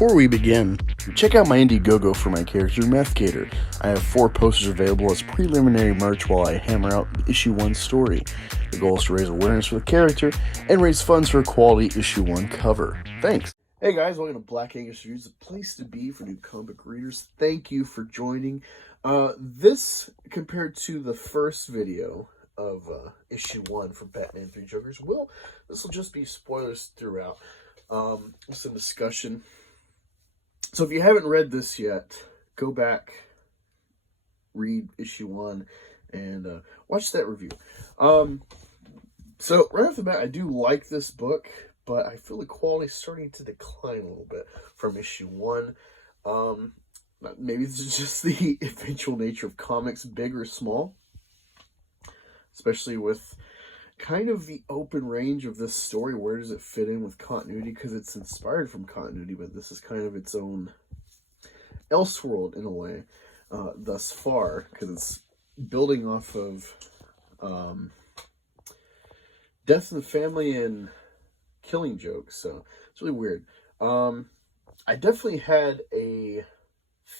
Before we begin, check out my Indiegogo for my character Methgator. I have 4 posters available as preliminary merch while I hammer out the issue 1 story. The goal is to raise awareness for the character and raise funds for a quality issue 1 cover. Thanks! Hey guys, welcome to Black Angus Reviews, the place to be for new comic readers. Thank you for joining. This, compared to the first video of issue 1 for Batman 3 Jokers, this will just be spoilers throughout. Some discussion. So if you haven't read this yet, go back, read issue 1, and watch that review. So right off the bat, I do like this book, but I feel the quality is starting to decline a little bit from issue 1. Maybe this is just the eventual nature of comics, big or small, especially with kind of the open range of this story. Where does it fit in with continuity? Because it's inspired from continuity, but this is kind of its own Elseworld in a way thus far, because it's building off of Death in the Family and Killing Joke, so it's really weird. I definitely had a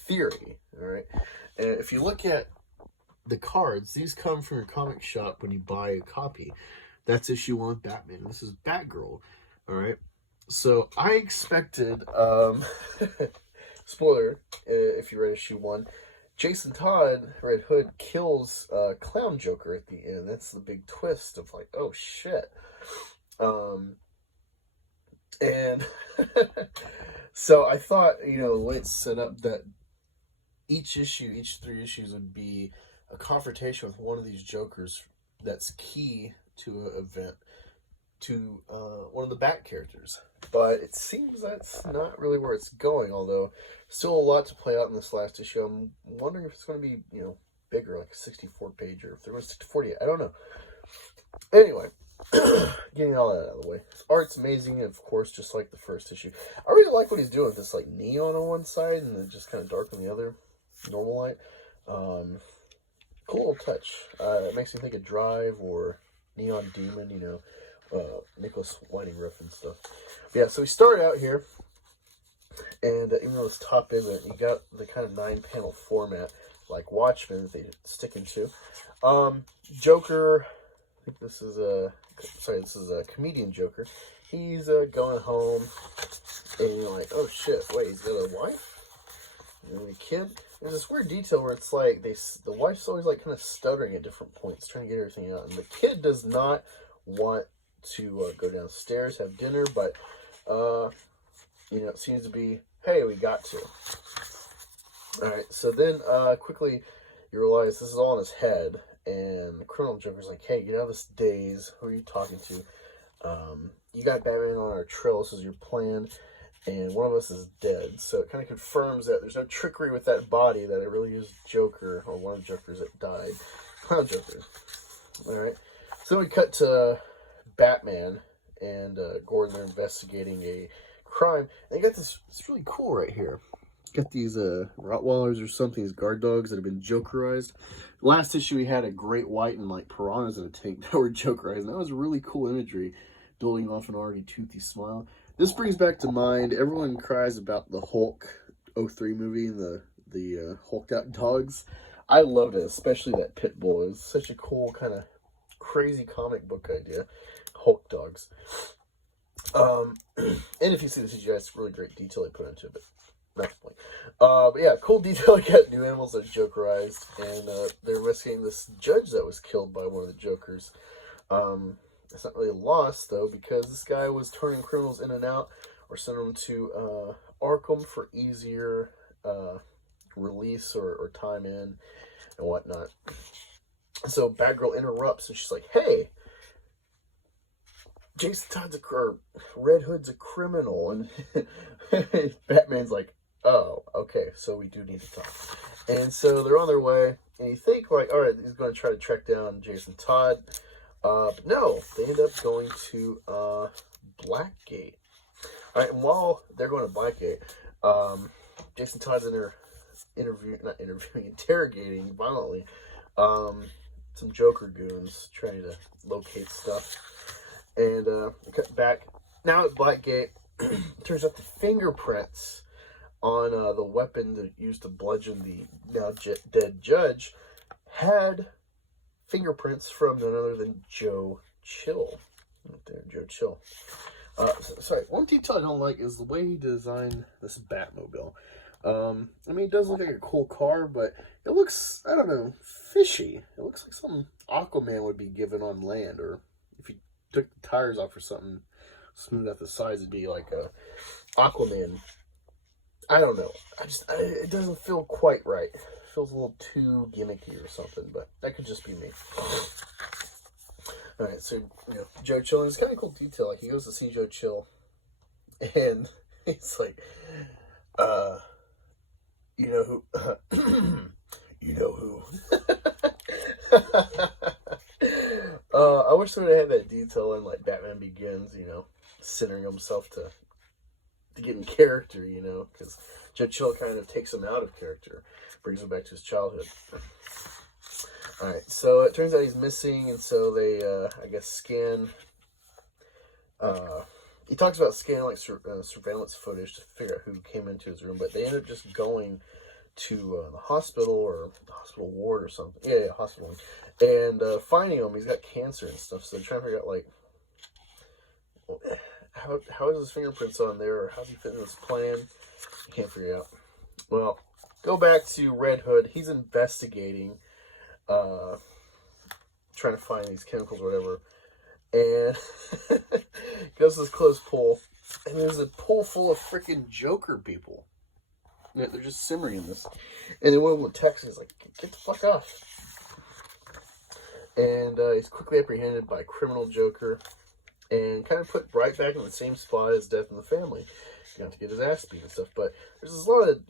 theory, all right? And if you look at the cards, these come from your comic shop when you buy a copy. That's issue 1 with Batman. This is Batgirl. Alright. So I expected, spoiler, if you read issue 1, Jason Todd, Red Hood, kills Clown Joker at the end. That's the big twist of like, oh shit. And so I thought, the way it's set up, that each 3 issues would be a confrontation with one of these Jokers that's key to an event, to one of the Bat characters. But it seems that's not really where it's going, although still a lot to play out in this last issue. I'm wondering if it's going to be, bigger, like a 64-page, or if there was 48. I don't know. Anyway, getting all that out of the way. Art's amazing, of course, just like the first issue. I really like what he's doing with this, like, neon on one side and then just kind of dark on the other, normal light. Cool little touch. It makes me think of Drive or Neon Demon, Nicholas Winding Refn and stuff. But yeah, so we start out here, and even though this top isn't, you got the kind of 9-panel format, like Watchmen, that they stick into. Joker, I think this is a comedian Joker. He's going home, and you're like, oh shit, wait, he's got a wife? And a kid? There's this weird detail where it's like the wife's always like kind of stuttering at different points, trying to get everything out, and the kid does not want to go downstairs, have dinner, but it seems to be, hey, we got to. All right, so then quickly you realize this is all in his head, and the criminal Joker's like, hey, get out of this daze. Who are you talking to? You got Batman on our trail. This is your plan. And one of us is dead, so it kind of confirms that there's no trickery with that body, that it really is Joker, or one of the Jokers that died. Clown Joker. Alright, so we cut to Batman and Gordon. They're investigating a crime. And they got this, it's really cool right here. Got these Rottweilers or something, these guard dogs that have been Jokerized. Last issue we had a great white and like piranhas in a tank that were Jokerized, and that was really cool imagery, building off an already toothy smile. This brings back to mind, everyone cries about the Hulk 03 movie and the hulked out dogs. I loved it, especially that pit bull. It was such a cool kind of crazy comic book idea. Hulk dogs. And if you see the CGI, it's really great detail they put into it, but that's the point. But yeah, cool detail. I got new animals that are Jokerized, and they're investigating this judge that was killed by one of the Jokers. It's not really a loss, though, because this guy was turning criminals in and out, or sending them to Arkham for easier release or time in and whatnot. So Batgirl interrupts, and she's like, hey, Jason Todd's Red Hood's a criminal. And Batman's like, oh, okay, so we do need to talk. And so they're on their way, and you think, like, all right, he's going to try to track down Jason Todd. But no, they end up going to Blackgate. All right, and while they're going to Blackgate, Jason Todd's interrogating violently some Joker goons, trying to locate stuff. And cut back. Now at Blackgate, turns out the fingerprints on the weapon that used to bludgeon the now dead judge had fingerprints from none other than Joe Chill. Right there, Joe Chill. Sorry, one detail I don't like is the way he designed this Batmobile. I mean, it does look like a cool car, but it looks, I don't know, fishy. It looks like something Aquaman would be given on land, or if you took the tires off or something, smooth out the sides, it'd be like a Aquaman. I don't know. It doesn't feel quite right. It feels a little too gimmicky or something, but that could just be me. Alright, so, Joe Chill, and it's kind of cool detail. Like, he goes to see Joe Chill, and he's like, you know who? You know who? I wish they would have had that detail in, like, Batman Begins, centering himself to get in character, because Joe Chill kind of takes him out of character, brings him back to his childhood. Alright, so it turns out he's missing, and so they, I guess, scan, he talks about scanning, like, surveillance footage to figure out who came into his room, but they end up just going to the hospital, or the hospital ward or something. Yeah, hospital. And finding him, he's got cancer and stuff, so they're trying to figure out, like, how is his fingerprints on there, or how's he fit in this plan? You can't figure it out. Well, go back to Red Hood. He's investigating, trying to find these chemicals or whatever, and goes to this closed pool, and there's a pool full of freaking Joker people. They're just simmering in this, and then one of them texts, he's like, "Get the fuck off!" And he's quickly apprehended by criminal Joker, and kind of put right back in the same spot as Death in the Family. You have to get his ass beat and stuff, but there's a lot of,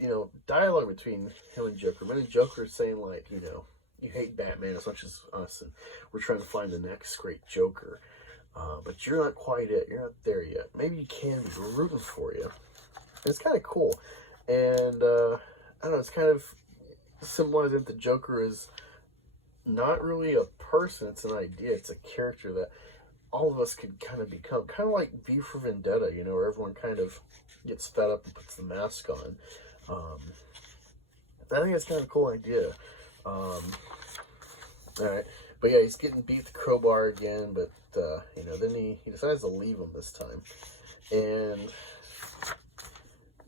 dialogue between him and Joker. Many Joker's saying, like, you hate Batman as much as us, and we're trying to find the next great Joker. But you're not quite it. You're not there yet. Maybe you can be. We're rooting for you. And it's kind of cool. And, I don't know, it's kind of symbolizing that the Joker is not really a person. It's an idea. It's a character that all of us could kind of become. Kind of like V for Vendetta, where everyone kind of gets fed up and puts the mask on. I think that's kind of a cool idea. Alright, but yeah, he's getting beat with the crowbar again, but, then he decides to leave him this time. And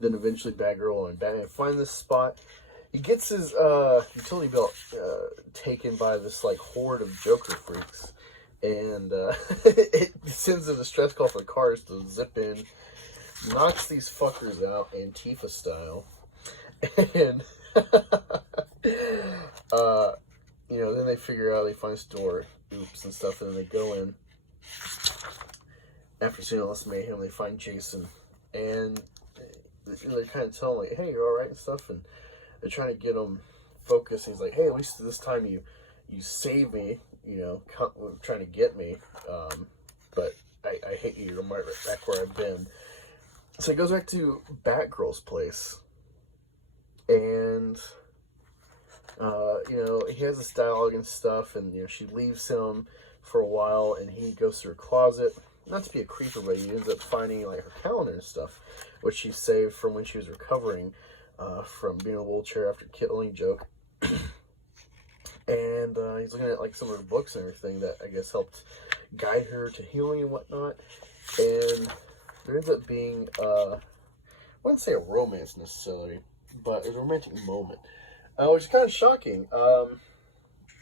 then eventually Batgirl and Batman find this spot. He gets his, utility belt, taken by this, like, horde of Joker freaks. And, it sends a distress call for the cars to zip in, knocks these fuckers out, Antifa style. And, then they figure out, they find this door, oops, and stuff, and then they go in. After seeing all this mayhem, they find Jason, and they're kind of telling, like, hey, you're alright and stuff, and they're trying to get him focused. He's like, hey, at least this time you saved me, trying to get me, but I hate you, I'm right back where I've been. So he goes back to Batgirl's place, and he has this dialogue and stuff, and, she leaves him for a while, and he goes to her closet, not to be a creeper, but he ends up finding, like, her calendar and stuff, which she saved from when she was recovering, from being in a wheelchair after killing Joke. And, he's looking at, like, some of her books and everything that, I guess, helped guide her to healing and whatnot, and there ends up being, I wouldn't say a romance necessarily, but it's a romantic moment. Which is kind of shocking.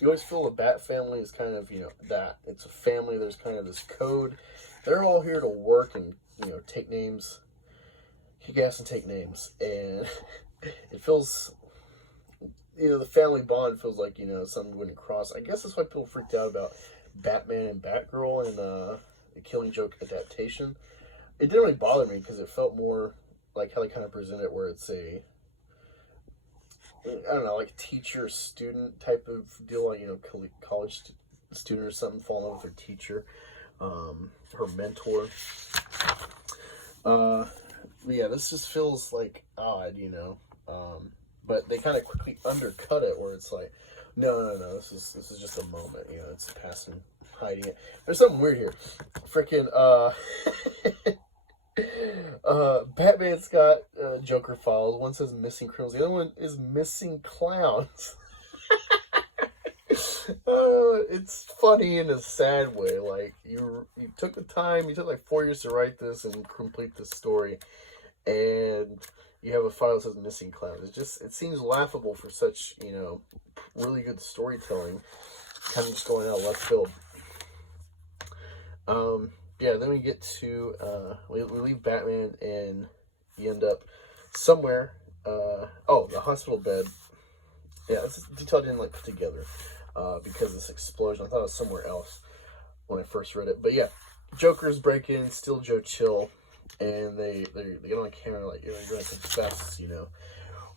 You always feel the Bat family is kind of, that. It's a family, there's kind of this code. They're all here to work and, take names, kick ass and take names. And it feels, the family bond feels like, something wouldn't cross. I guess that's why people freaked out about Batman and Batgirl and the Killing Joke adaptation. It didn't really bother me because it felt more like how they kind of present it, where it's a, I don't know, like teacher-student type of deal, like, college student or something fall in love with their teacher, her mentor. Yeah, this just feels like odd, but they kind of quickly undercut it, where it's like, no, this is just a moment, it's passing, hiding it. There's something weird here. Freaking, Batman's got Joker files. One says missing criminals. The other one is missing clowns. It's funny in a sad way. Like you took the time. You took like 4 years to write this and complete this story, and you have a file that says missing clowns. It seems laughable for such really good storytelling. Kind of just going out left field. Yeah, then we get to, we leave Batman and you end up somewhere, the hospital bed. Yeah, this is detail I didn't like put together, because of this explosion. I thought it was somewhere else when I first read it. But yeah, Joker's break in, steal Joe Chill, and they get on camera like, you're going to confess,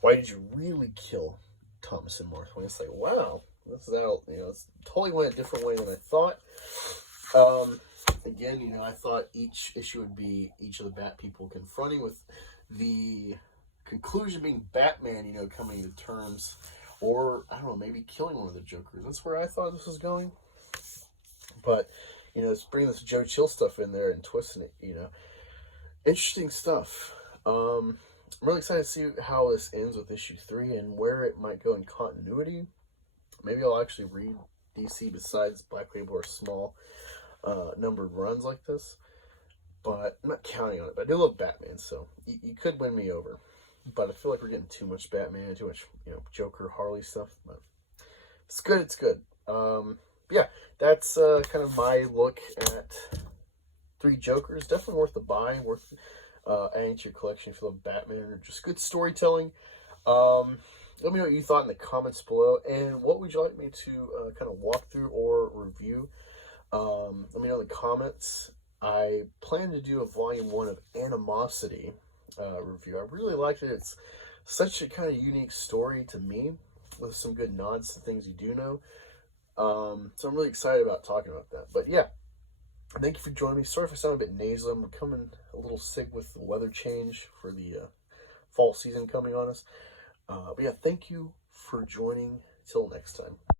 why did you really kill Thomas and Martha? And it's like, wow, this is out, it's totally went a different way than I thought. Again, I thought each issue would be each of the Bat people confronting, with the conclusion being Batman, coming to terms, or, I don't know, maybe killing one of the Jokers. That's where I thought this was going. But, it's bringing this Joe Chill stuff in there and twisting it, Interesting stuff. I'm really excited to see how this ends with issue 3 and where it might go in continuity. Maybe I'll actually read DC besides Black Label or small numbered runs like this, but I'm not counting on it. But I do love Batman, so you could win me over. But I feel like we're getting too much Batman, too much Joker, Harley stuff. But it's good. It's good. Yeah, that's kind of my look at 3 Jokers. Definitely worth the buy. Worth adding to your collection if you love Batman or just good storytelling. Let me know what you thought in the comments below, and what would you like me to kind of walk through or review. Let me know in the comments. I plan to do a volume 1 of Animosity review. I really liked it. It's such a kind of unique story to me, with some good nods to things you do know. So I'm really excited about talking about that. But yeah, thank you for joining me. Sorry if I sound a bit nasal. I'm becoming a little sick with the weather change for the fall season coming on us. But yeah, thank you for joining. Till next time.